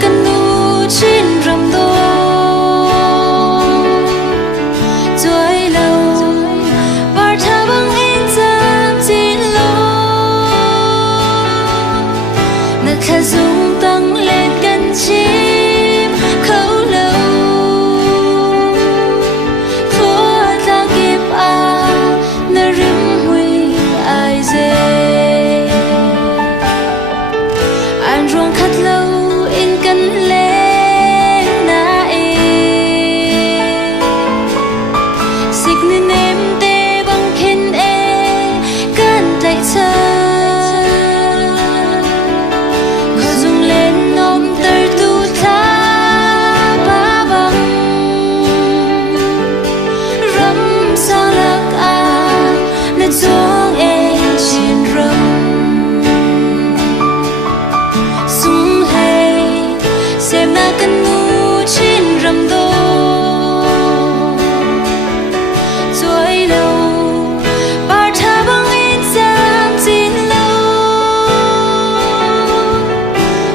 kan nu chin ram do joy lo par tha bang in jam chin lo na kha dung tang lên kan chim khâu lo thua ta kịp na rim hui ai dê an ruang khát lâu in kan lên na e sig ni nem te bang khen e kan tai cha kho dung lên nom tar tu tha ba bang ram sa lak na chuang e chin ram sung hay xem na kan nu chin ram do joy lo par tha bang in jam chin lo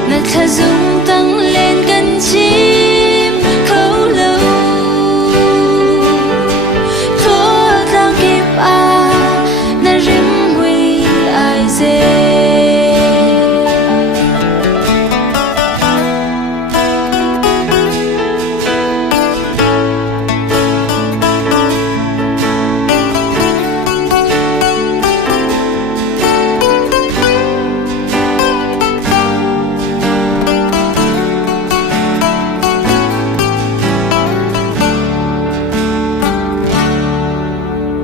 na kha dung tang lên kan chim khâu lo thua tang kịp na rim hui ai dê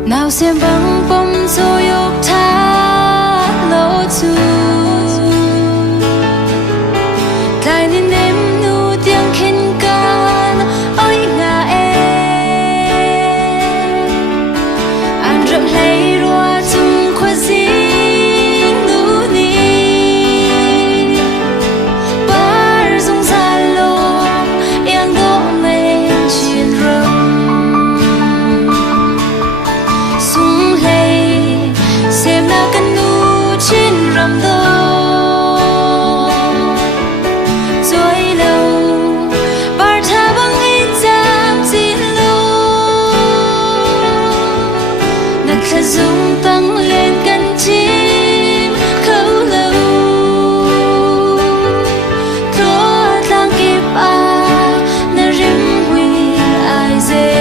nào xem băng bông rồi ốc tha lỗ chu tai nên em nu tiếng khen can ôi ngà em an rậm lấy roa chung khoa dinh nu ni bar dung ra lô yang đỗ men chiên râm sung hay xem na kan nu chin ram do joy lo par tha bang in jam chin lo na kha dung tang lên kan chim khâu lo thua tang kịp na rim hui ai dê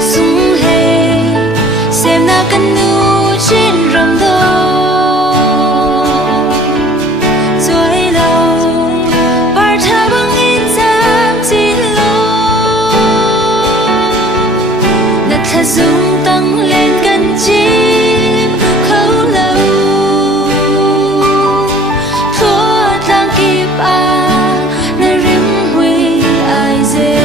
sung hay xem na kan nu chin ram do joy lo par tha bang in jam chin lo na kha dung tang lên kan chim khâu lo thua tang kịp na rim hui ai dê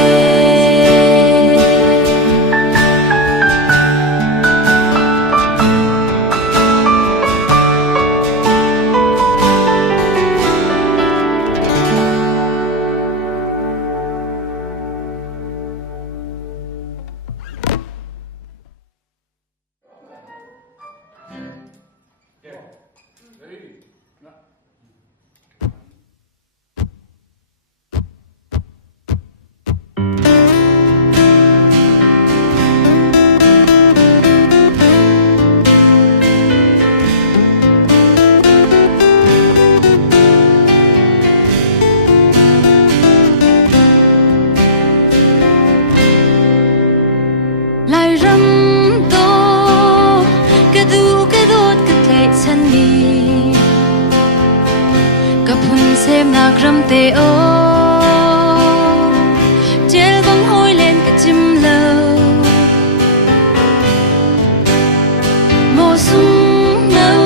lai ram do cái du cái đốt cái thể chân đi gặp hun xem nạc ram te o chel bang hoi lên cái chim lâu mô sung nâu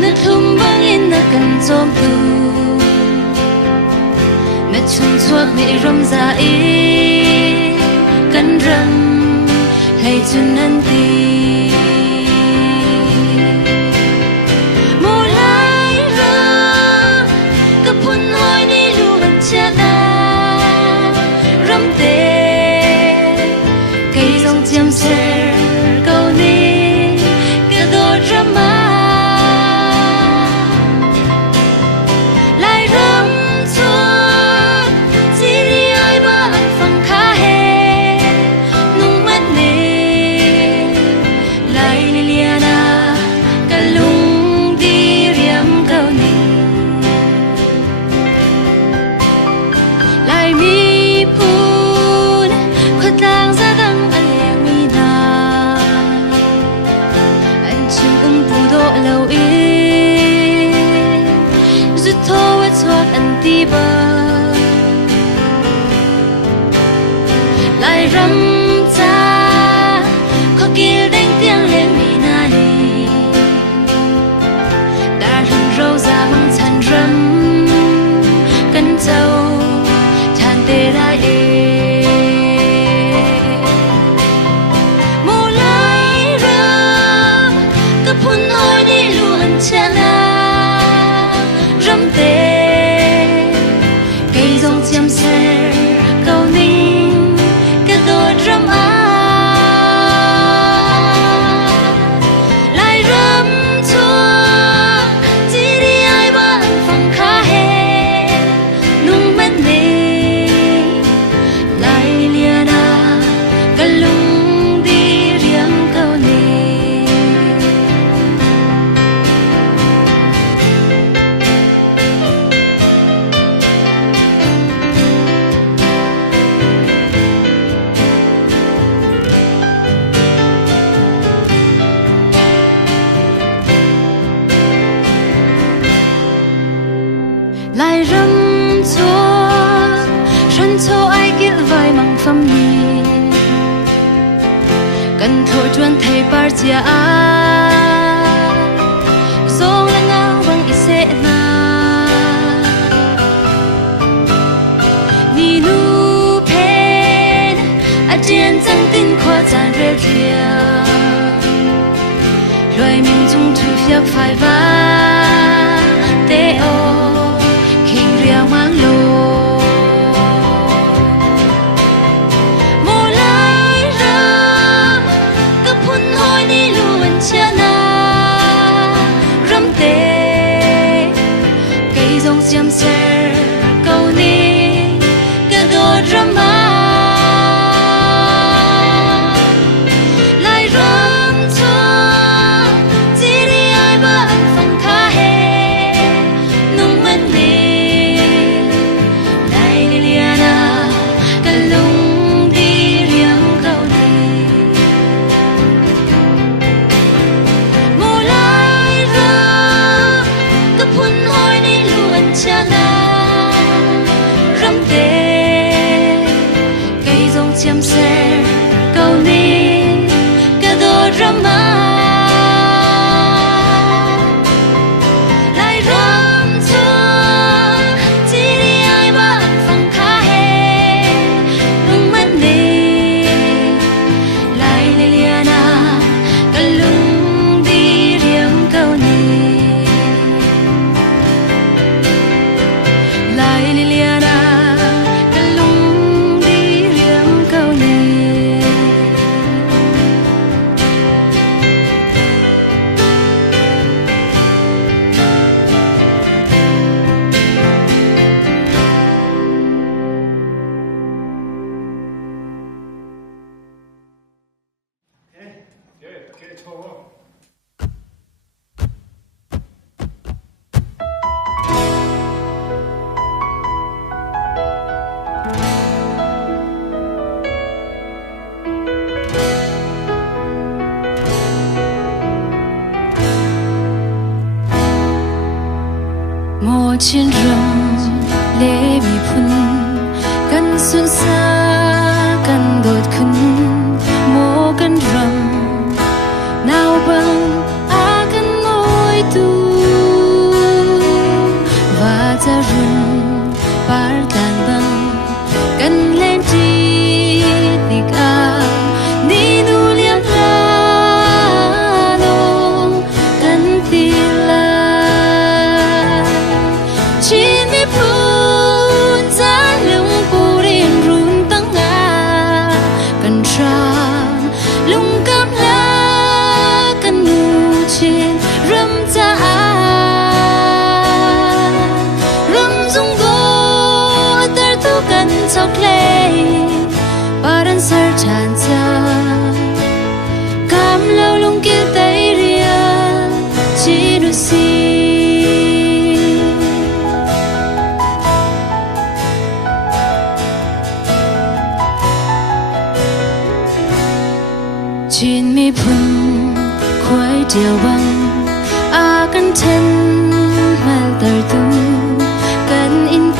na thum bang in na kan chom tu na chun chuak ni ram za e kan ram hay chun nan ti mô lai ra ka phun hoi ni lu ban cha na ram te cây dòng chiêm ser câu ni ka do drama đi bờ lại râm cha có kia đánh tiếng lên mi nani đã rừng râu ra mang chăn râm cân châu chăn tê ra mù lại râm cấp hun ôi đi luôn chana râm tê cây dòng chiêm xe cầu ninh cái đôi râm lại râm chua chỉ đi ai bạn phòng khá hè nung mất nề lại lia na cái lung đi riêng cầu nề lại râm chua sân châu ai kết vai mang phâm nhi cần thổi chuan thầy bar chia dong la ngao bang ise na ni nu pen a jen chang tin khoa chan re thia rồi mình chung thu phiap phai va te o riêng mang lô mồ lại râm cấp hun hoi đi luôn chana râm tê cây dòng xiêm xe cầu ni cái đôi râm lại râm chua chỉ đi ai bạn phòng khá hè nung mất nề chiêm xe cầu ni cái đôi râm lại râm chua chỉ đi ai bạn phòng khá hè nung mất nề lại lia na cái lung đi riêng cầu ni lại lia na mồ trên rừng lệ bị phun căn xuân xa căn đột khun mồ căn rừng nào bằng a căn môi tu và ra rừng bar tan băng căn lên chi tik a ni nu liang la no căn tila chín mi phun giá lung pu riêng run tăng ngà cần tràn lung cam lá cần nụ trên râm cha râm dung go ter tu cần chọc lệ baran sar chan cha cam lâu lung kia tay riêng chỉ nu si chín mi phun khói chiều băng a căn chân mal tờ tu cần in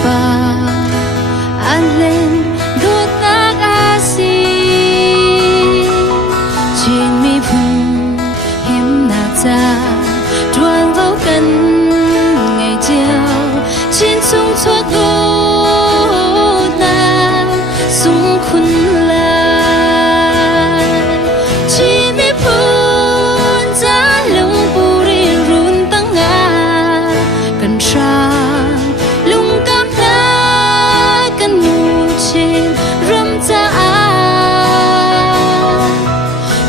cần ngày chiều trên sông thoát gỗ nào sung khun lại chỉ biết phun giá lung buri run tăng ngà cần sang lung cam đá cần mù trên râm ta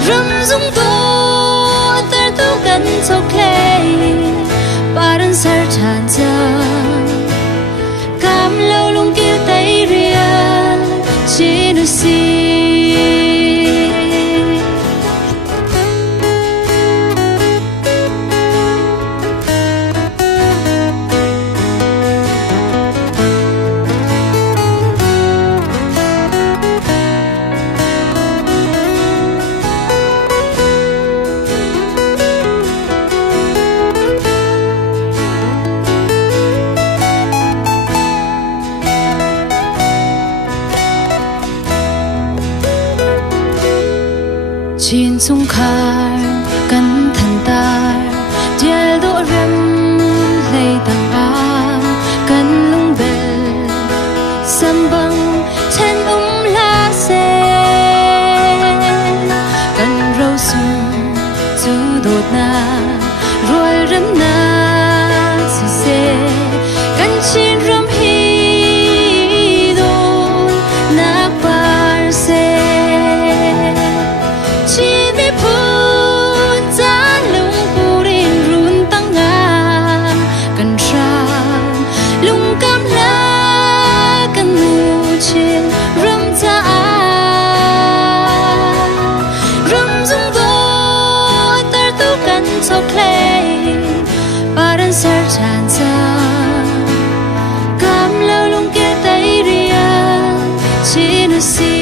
râm dung tô ter tu cần thâu clay baran sar chan chang cam lâu lung kêu tay ria chỉ nu si trên sông khar cắn thần tar dial độ rem lay tang am cắn lung bel sam băng chen la se cắn rau sung chu đột na rồi rem na si se cắn trên rem hi đôn na par se chỉ biết phun giá lung buri run tăng ngà cần sang lung cam lá cần mù trên râm ta râm dung đô ter tu cần thâu clay baran sar chan chang cam lâu lung kia tay ria chỉ nu si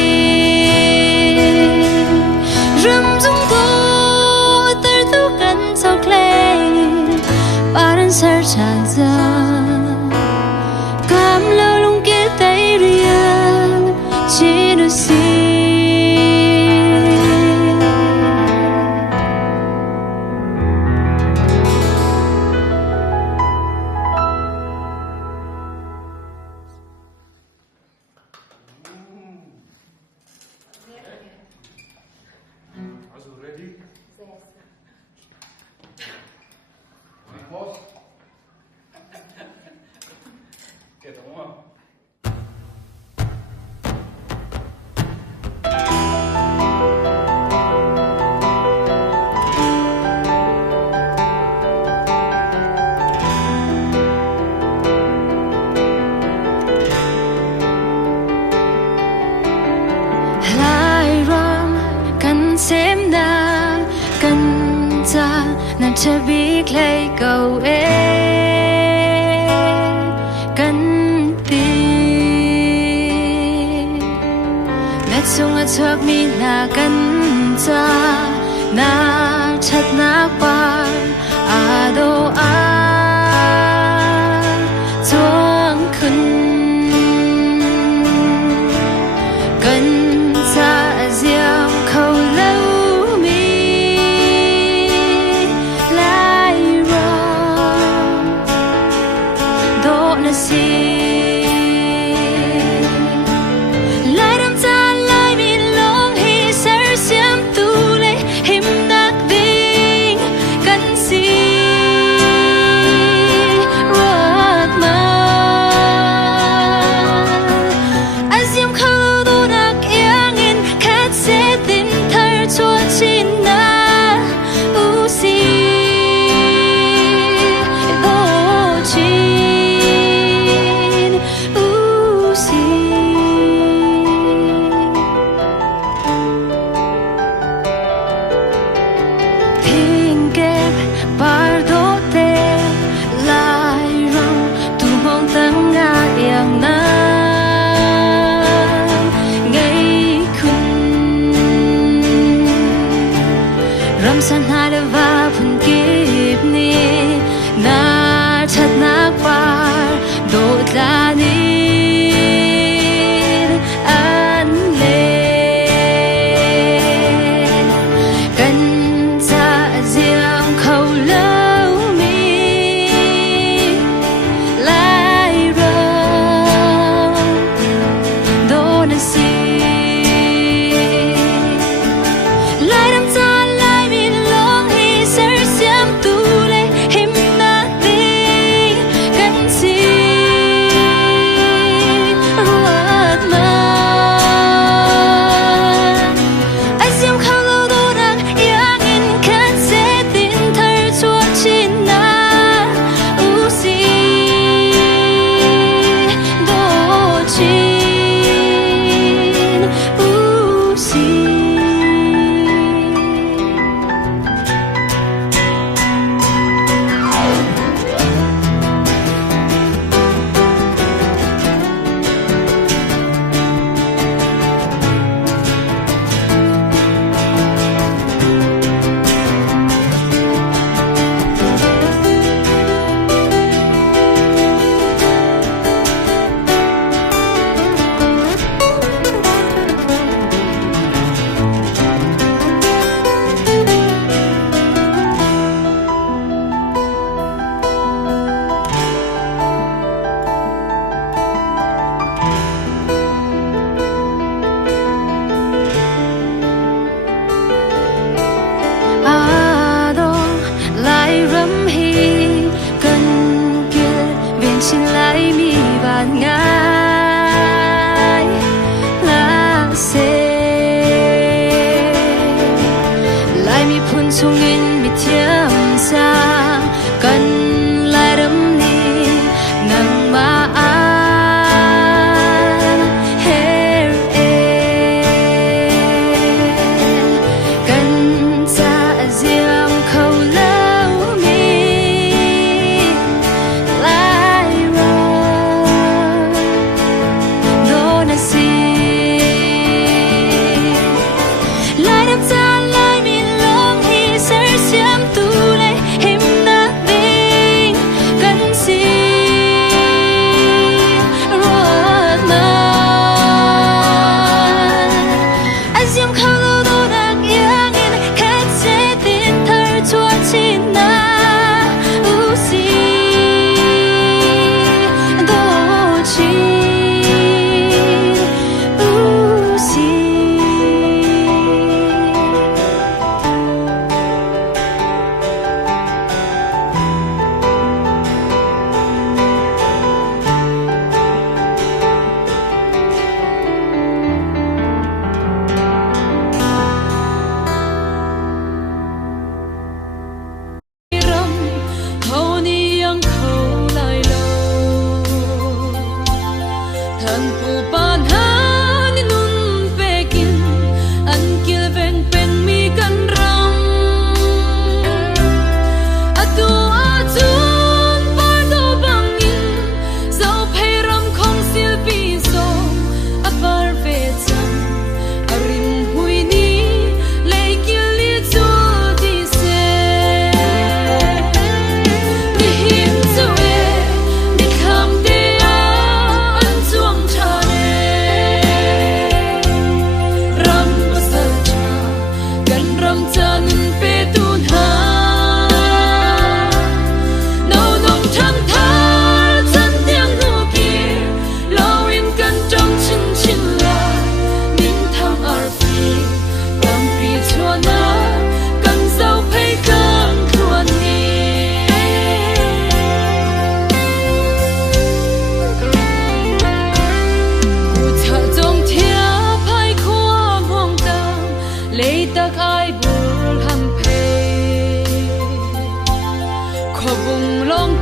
râm dung tô ter tu cần thâu clay baran sar chan chang cam lâu lung kia tay ria chỉ nu si Are you ready? Yes. Pause. Okay, tama mo. lai ram kan xem na kan ta na che bi clay go e kan ti met sung a thok mi na kan ta na chat na par a do a chuang khun cần xa diam khâu lâu mi lai ram độ na si lai ram ta lai mi long hi sar siam tu le him nak ding kan si rat ma aziam khâu do nak yang kat se tin thar chua chin na u si do chi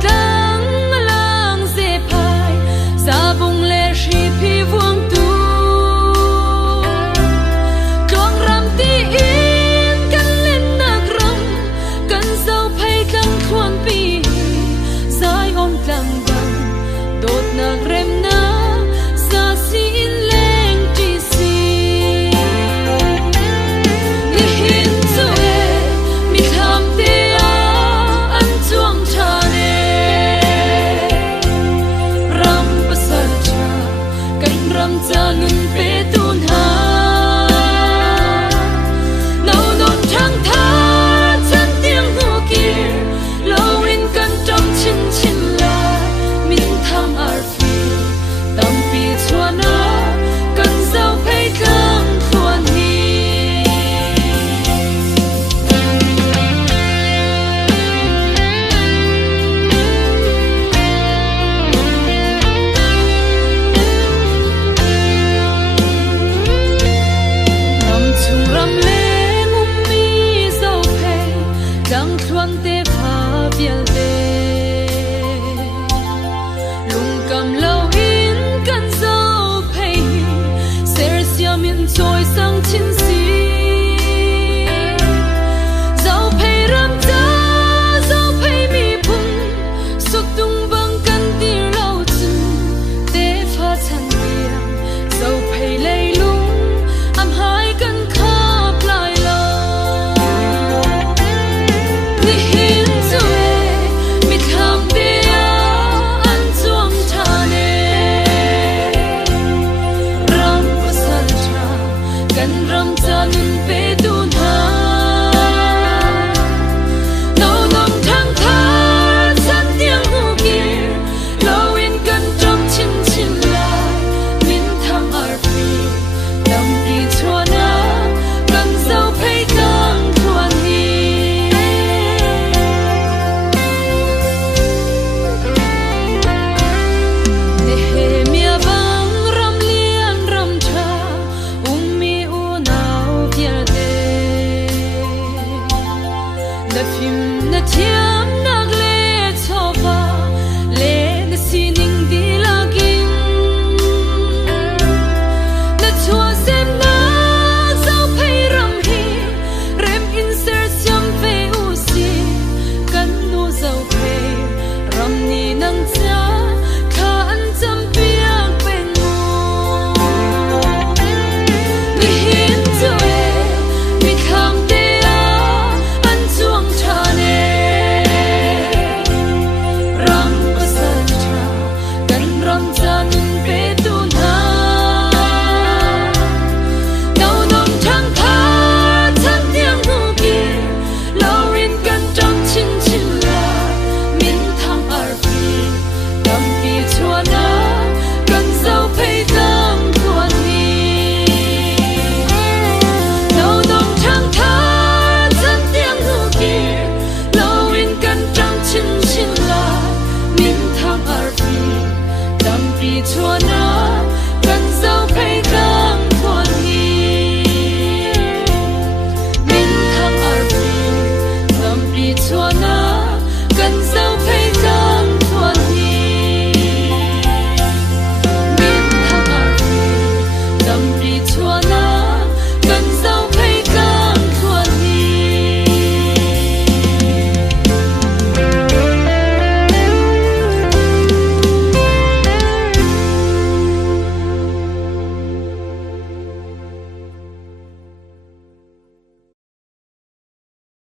tlang lang se phai sa bung le shi pi vu